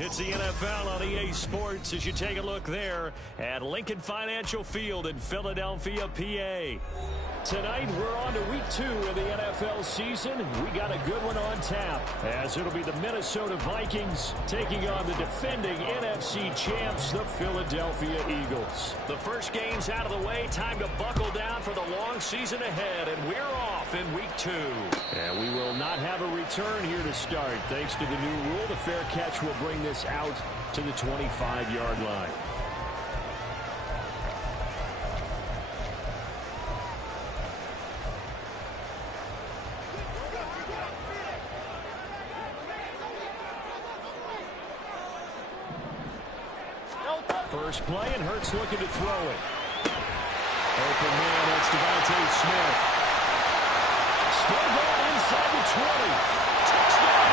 It's the NFL on EA Sports as you take a look there at Lincoln Financial Field in Philadelphia, PA. Tonight, we're on to week 2 of the NFL season. We got a good one on tap, as it'll be the Minnesota Vikings taking on the defending NFC champs, the Philadelphia Eagles. The first game's out of the way. Time to buckle down for the long season ahead, and we're off in week 2. And we will not have a return here to start. Thanks to the new rule, the fair catch will bring this out to the 25-yard line. First play, and Hurts looking to throw it. Open man, that's Devontae Smith. Still going inside the 20. Touchdown!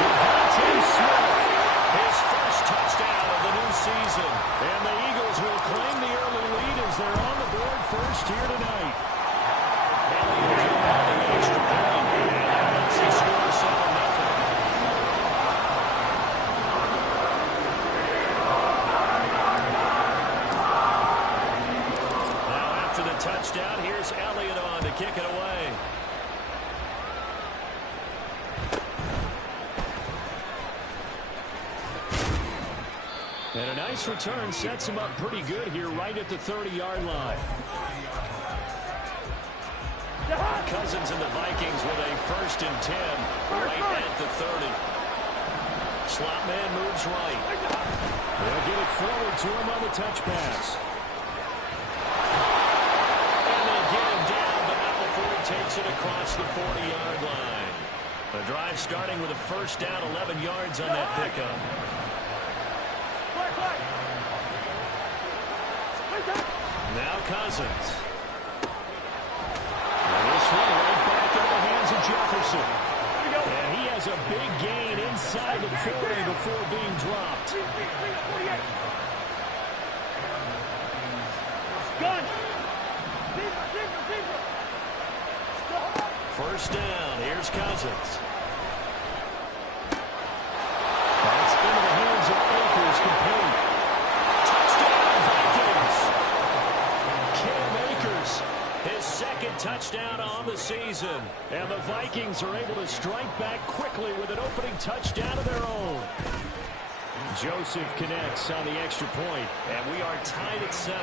Devontae Smith, his first touchdown of the new season. And the Eagles will claim the early lead as they're on the board first here tonight. Elliott on the extra point, and that lets the score 7-0. Touchdown. Here's Elliott on to kick it away. And a nice return sets him up pretty good here right at the 30-yard line. Cousins and the Vikings with a 1st and 10 right at the 30. Slot man moves right. They'll get it forward to him on the touch pass. Takes it across the 40-yard line. The drive starting with a first down, 11 yards on that pickup. Now Cousins. And this one right back into the hands of Jefferson. And he has a big gain inside the 40 before being dropped. Gun! First down. Here's Cousins. That's into the hands of Akers, complete. Touchdown, Vikings. Cam Akers, his 2nd touchdown on the season. And the Vikings are able to strike back quickly with an opening touchdown of their own. Joseph connects on the extra point, and we are tied at 7.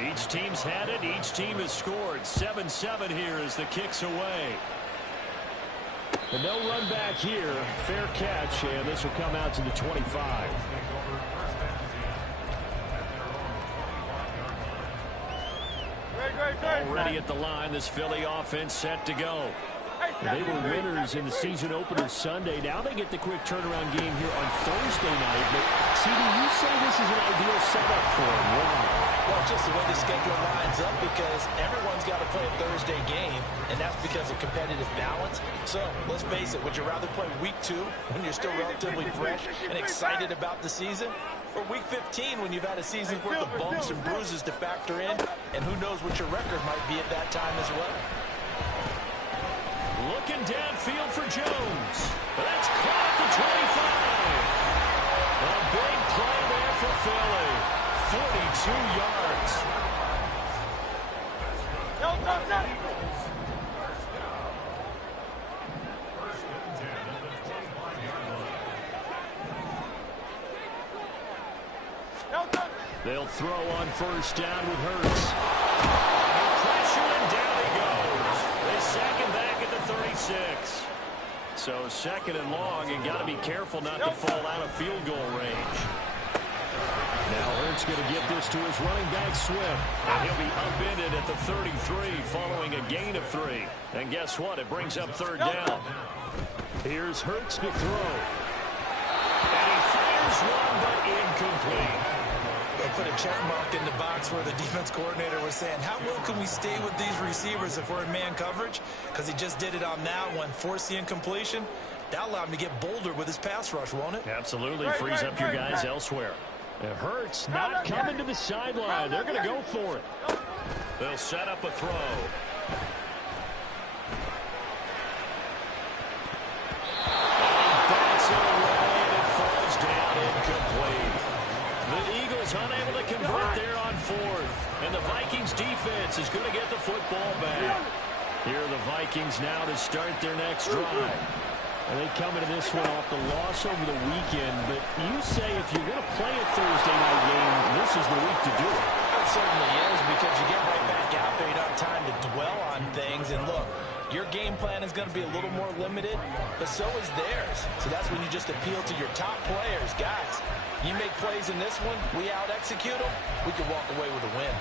Each team's had it. Each team has scored. 7-7 here as the kick's away. And no run back here. Fair catch, and this will come out to the 25. Already at the line, this Philly offense set to go. They were winners in the season opener Sunday. Now they get the quick turnaround game here on Thursday night. But, CD, you say this is an ideal setup for them. Why? Well, it's just the way the schedule lines up because everyone's got to play a Thursday game, and that's because of competitive balance. So, let's face it, would you rather play week 2 when you're still relatively fresh and excited about the season? Or week 15 when you've had a season's worth of bumps and bruises to factor in, and who knows what your record might be at that time as well. Looking downfield for Jones. That's caught at the 25. A big play there for Philly. 42 yards. They'll throw on first down with Hurts. Pressure, and down he goes. They sack him back at the 36. So 2nd and long, and got to be careful not to fall out of field goal range. Now Hurts going to get this to his running back Swift. And he'll be upended at the 33 following a gain of 3. And guess what? It brings up 3rd down. Here's Hurts to throw. And he fires one, but incomplete. They'll put a check mark in the box where the defense coordinator was saying, how well can we stay with these receivers if we're in man coverage? Because he just did it on that one, forced the incompletion. That'll allow him to get bolder with his pass rush, won't it? Absolutely. Frees up your guys elsewhere. It hurts not coming to the sideline. They're going to go for it. They'll set up a throw. Bats it away, and it falls down incomplete. The Eagles unable to convert there on fourth. And the Vikings defense is going to get the football back. Here are the Vikings now to start their next drive. And they come into this one off the loss over the weekend. But you say if you're going to play a Thursday night game, this is the week to do it. It certainly is, because you get right back out there. You don't have time to dwell on things. And look, your game plan is going to be a little more limited, but so is theirs. So that's when you just appeal to your top players. Guys, you make plays in this one, we out-execute them, we can walk away with a win.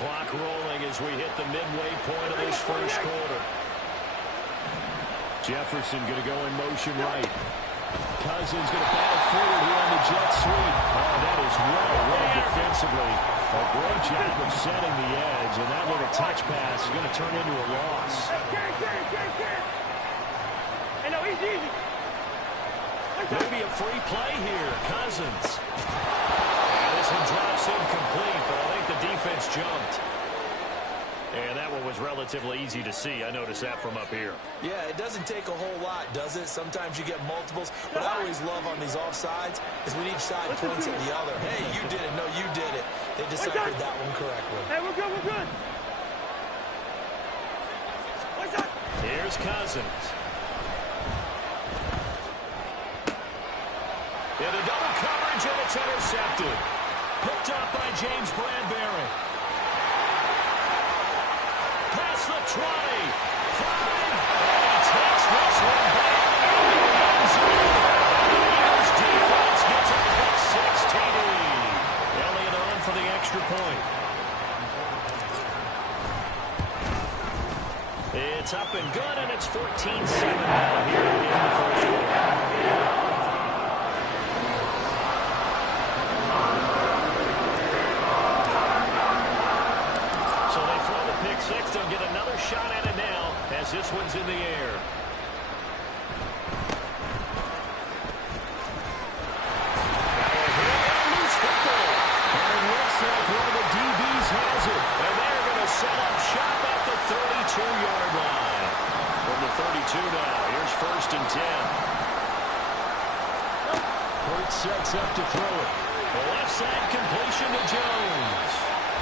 Clock rolling as we hit the midway point of this first quarter. Jefferson going to go in motion right. Cousins going to battle forward here on the jet sweep. Oh, that is well read defensively. A great job of setting the edge, and that little touch pass is going to turn into a loss. Maybe a free play here. Cousins. This one drops incomplete, but I think the defense jumped. And that one was relatively easy to see. I noticed that from up here. Yeah, it doesn't take a whole lot, does it? Sometimes you get multiples. What I always love on these offsides is when each side points at the other. Hey, you did it. No, you did it. They deciphered that one correctly. Hey, we're good, we're good. Here's Cousins. In a double coverage, and it's intercepted. Picked up by James Bradbury. Past the 20. 5. And he takes this one back into the end zone. The Eagles defense gets a pick 6 TD. Elliott on for the extra point. It's up and good, and it's 14-7 now here in the first quarter. Six, they'll get another shot at it now as this one's in the air. Loose football. And it looks like one of the DBs has it. And they're going to set up shop at the 32-yard line. From the 32 now, here's 1st and 10. Hurts sets up to throw it. The left side completion to Jones.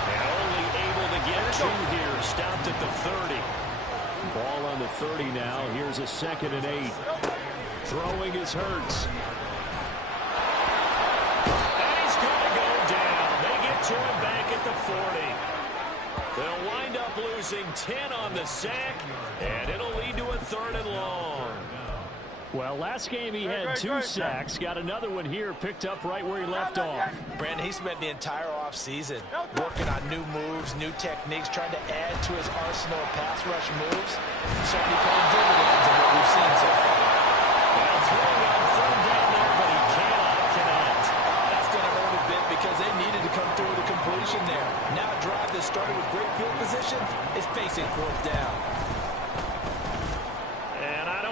And only able to get 2 here. Stopped at the 30. Ball on the 30 now. Here's a 2nd and 8. Throwing is Hurts. And he's going to go down. They get to him back at the 40. They'll wind up losing 10 on the sack, and it'll lead to a 3rd and long. Well, last game he had 2 sacks. Got another one here, picked up right where he left off. Brandon, he spent the entire offseason working on new moves, new techniques, trying to add to his arsenal of pass rush moves. Certainly paying dividends of what we've seen so far. Well, throwing on 3rd down there, but he cannot connect. That's going to hurt a bit because they needed to come through with a completion there. Now a drive that started with great field position is facing 4th down.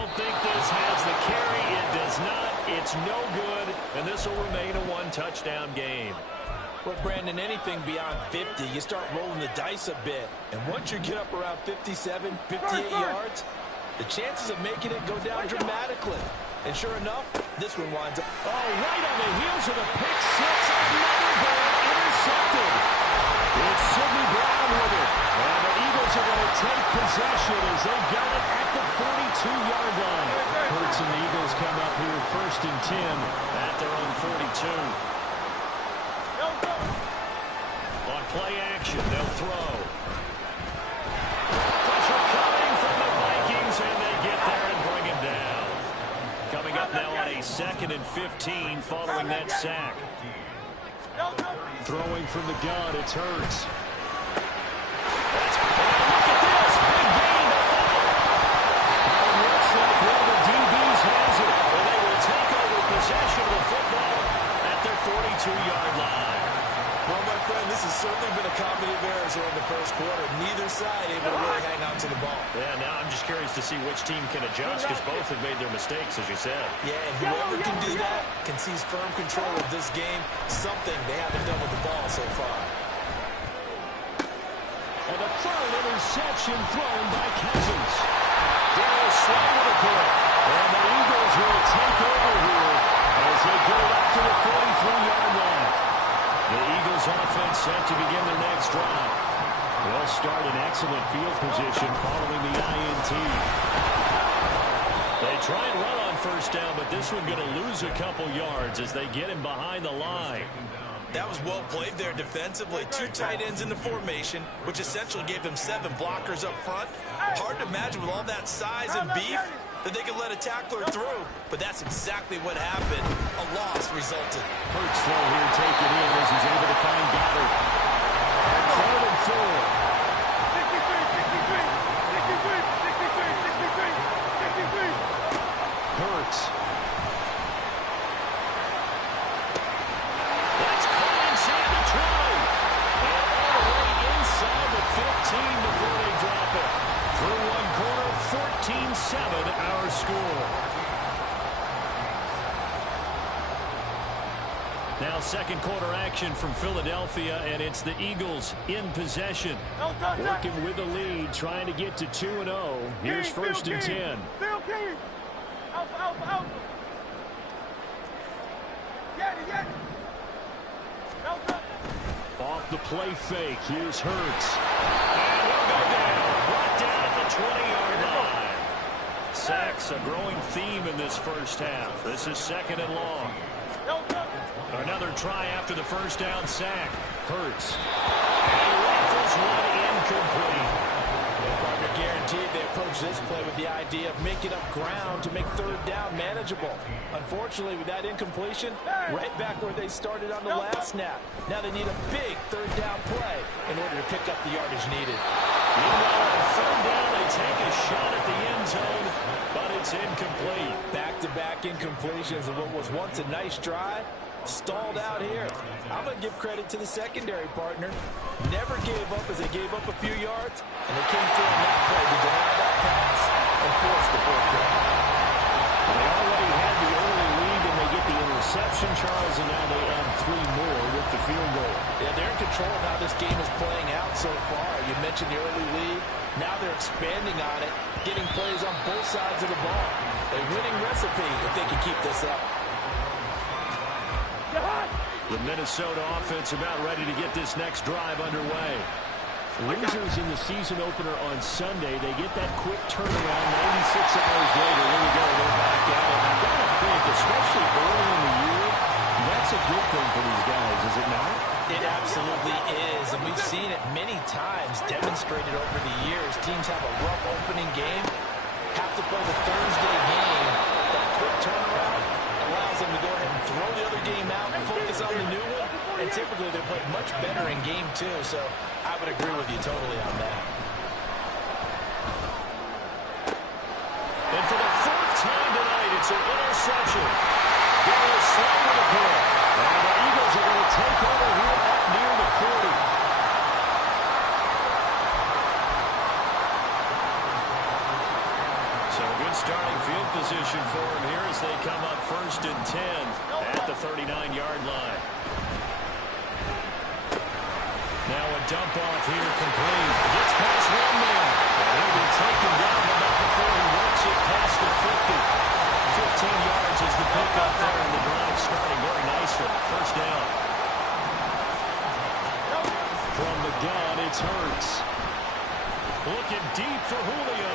I think this has the carry. It does not. It's no good, and this will remain a 1-touchdown game. Well, Brandon, anything beyond 50, you start rolling the dice a bit. And once you get up around 57, 58 yards, the chances of making it go down dramatically. And sure enough, this one winds up. Oh, right on the heels of the pick 6. Another ball intercepted. It's Sidney Brown with it. And the Eagles are going to take possession as they got it at the 42-yard line. Hurts and the Eagles come up here 1st and 10 at their own 42. On play action, they'll throw. Pressure coming from the Vikings, and they get there and bring him down. Coming up now on a 2nd and 15 following that sack. Throwing from the gun, it's Hurts. Look at this, big gain. It looks like one of the DBs has it. And they 32-yard line. Well, my friend, this has certainly been a comedy of errors here in the first quarter. Neither side able to really hang on to the ball. Yeah, now I'm just curious to see which team can adjust because both have made their mistakes, as you said. Yeah, and whoever can do that can seize firm control of this game, something they haven't done with the ball so far. And a third interception thrown by Cousins. They'll slow with a pick. And the Eagles will take over here as they get it up to the 43-yard line. The Eagles offense set to begin their next drive. They'll start in excellent field position following the INT. They try and run on first down, but this one going to lose a couple yards as they get him behind the line. That was well played there defensively. Two tight ends in the formation, which essentially gave them 7 blockers up front. Hard to imagine with all that size and beef that they could let a tackler through. But that's exactly what happened. A loss resulted. Hurts throw here taken in as he's able to find Goddard. And 3rd and 4. Hurts. That's caught inside the 20. And all the way inside the 15 before they drop it. Through one quarter, 14-7 our score. Now second quarter action from Philadelphia, and it's the Eagles in possession. Working with the lead, trying to get to 2-0. Here's 1st and 10. Off the play fake, here's Hurts. And he'll go down. Brought down at the 20-yard line. Sacks, a growing theme in this first half. This is 2nd and long. Another try after the first down sack. Hurts. And he rifles one incomplete. Partner guaranteed they approach this play with the idea of making up ground to make 3rd down manageable. Unfortunately, with that incompletion, right back where they started on the last snap. Now they need a big 3rd down play in order to pick up the yardage needed. Meanwhile, on 3rd down, they take a shot at the end zone, but it's incomplete. Back-to-back incompletions of what was once a nice drive. Stalled out here. I'm going to give credit to the secondary partner. Never gave up as they gave up a few yards, and they came through on that play to deny that pass and force the 4th down. They already had the early lead, and they get the interception, Charles, and now they add 3 more with the field goal. Yeah, they're in control of how this game is playing out so far. You mentioned the early lead. Now they're expanding on it, getting plays on both sides of the ball. A winning recipe if they can keep this up. The Minnesota offense about ready to get this next drive underway. Losers in the season opener on Sunday, they get that quick turnaround 96 hours later. Here we go, they're back at it. I've got to think, especially early in the year, that's a good thing for these guys, is it not? It absolutely is, and we've seen it many times demonstrated over the years. Teams have a rough opening game, have to play the Thursday game. That quick turnaround allows them to go ahead and throw the other game out and focus on the new one, and typically they play much better in game 2, so I would agree with you totally on that. And for the 4th time tonight, it's an interception. They're slow with the pick. And the Eagles are going to take over here up near the 40. So good starting field position for them here as they come up 1st and 10 at the 39-yard line. Now a dump off here complete. Gets past 1 man. And he'll be taken down, but not before he works it past the 50. 15 yards is the pickup there, and the drive starting very nicely. 1st down. From the gun, it's Hurts. Looking deep for Julio.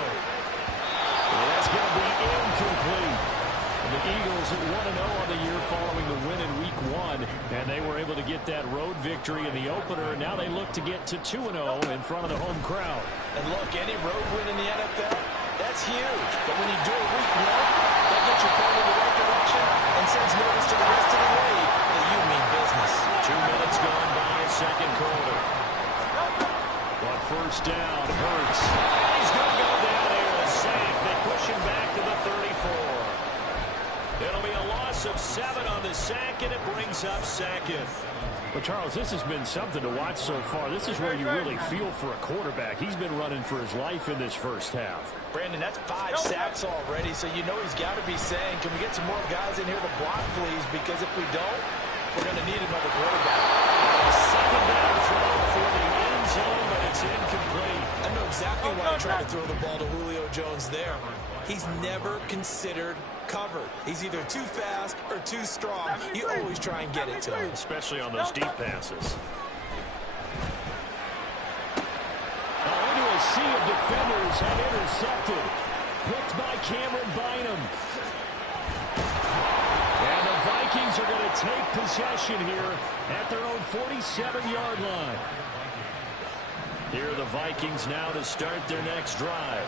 And that's going to be incomplete. And the Eagles at 1-0 on the year following the win in Week 1. And they were able to get that road victory in the opener. And now they look to get to 2-0 in front of the home crowd. And look, any road win in the NFL, that's huge. But when you do it Week 1, that gets you going in the right direction and sends notice to the rest of the league that you mean business. 2 minutes gone by, 2nd quarter. But 1st down, Hurts. He's going to go down here, a sack. They push him back to the 34. It'll be a loss loss of 7 on the sack, and it brings up second. Well, Charles, this has been something to watch so far. This is where you really feel for a quarterback. He's been running for his life in this first half. Brandon, that's 5 sacks already, so you know he's got to be saying, can we get some more guys in here to block, please? Because if we don't, we're going to need another quarterback. Second down throw for the end zone, but it's incomplete. I know exactly why he tried to throw the ball to Julio Jones there. He's never considered covered. He's either too fast or too strong. You always try and get it to him. Especially on those deep passes. Into a sea of defenders and intercepted. Picked by Cameron Bynum. And the Vikings are going to take possession here at their own 47-yard line. Here are the Vikings now to start their next drive.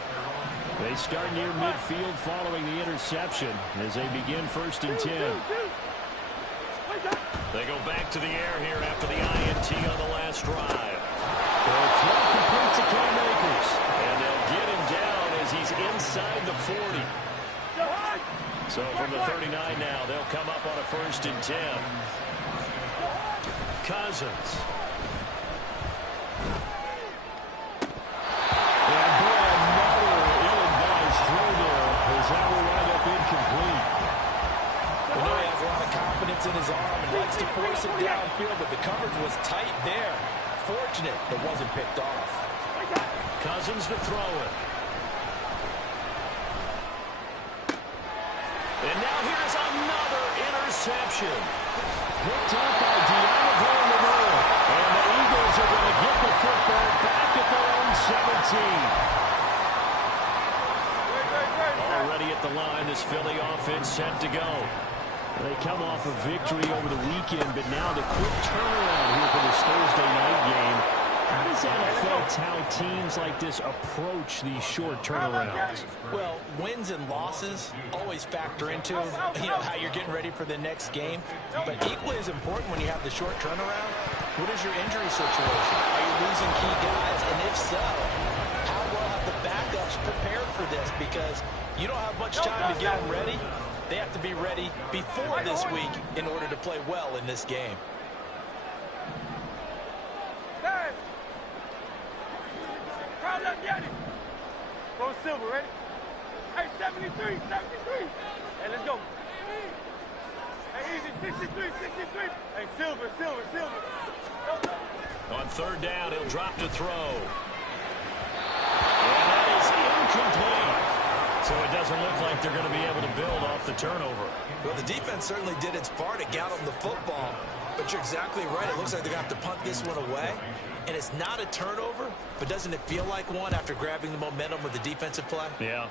They start near midfield following the interception as they begin 1st and 10. They go back to the air here after the INT on the last drive. The throw complete to Cam Akers. And they'll get him down as he's inside the 40. So from the 39 now, they'll come up on a 1st and 10. Cousins. That will wind up incomplete. We know he has a lot of confidence in his arm and likes to force it downfield, but the coverage was tight there. Fortunate it wasn't picked off. Cousins to throw it. And now here's another interception. Picked up by Deontay Lenoir. And the Eagles are going to get the football back at their own 17. Already at the line, this Philly offense set to go. They come off a victory over the weekend, but now the quick turnaround here for this Thursday night game. How does that affect how teams like this approach these short turnarounds? Well, wins and losses always factor into how you're getting ready for the next game. But equally as important when you have the short turnaround, what is your injury situation? Are you losing key guys? And if so, how well have the backups prepared for this? Because you don't have much time to get them ready. They have to be ready before this week in order to play well in this game. Go Silver, ready? Hey, 73. Hey, let's go. Hey, easy, 63. Hey, Silver. On 3rd down, he'll drop to throw. And that is incomplete. So it doesn't look like they're going to be able to build off the turnover. Well, the defense certainly did its part to get them the football. But you're exactly right. It looks like they're going to have to punt this one away. And it's not a turnover, but doesn't it feel like one after grabbing the momentum with the defensive play? Yeah.